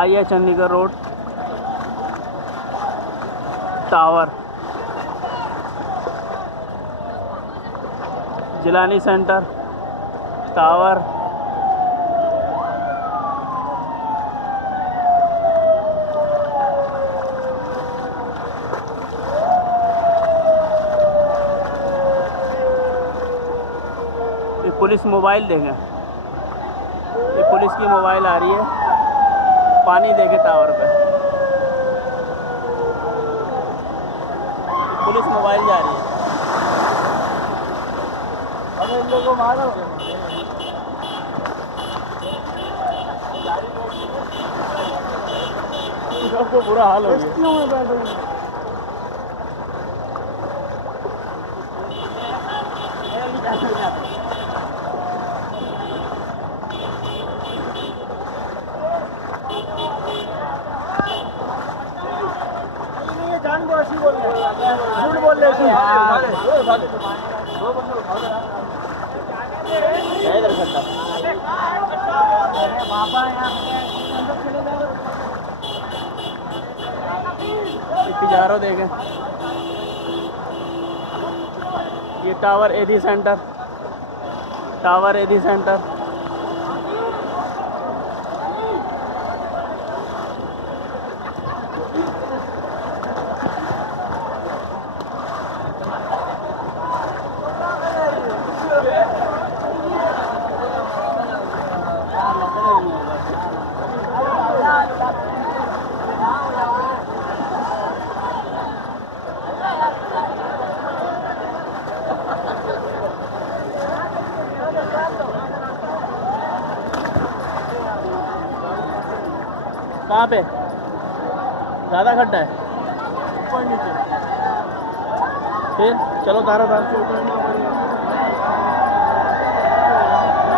आइए Chandigarh road, tower, Jilani centre, tower, ये police mobile देखें, ये पुलिस की मोबाइल आ रही है, पानी देखे टावर पे, पुलिस मोबाइल जा रही है। अरे इन लोगों को मारो, सबको बुरा हाल हो गया। जान को ऐसी बोल रहे, झूठ बोल रहे इधर खट्टा पिजारो देखें, ये tower AD centre, tower AD centre, कहाँ पे ज़्यादा खड्डा है? फिर चलो तारो तार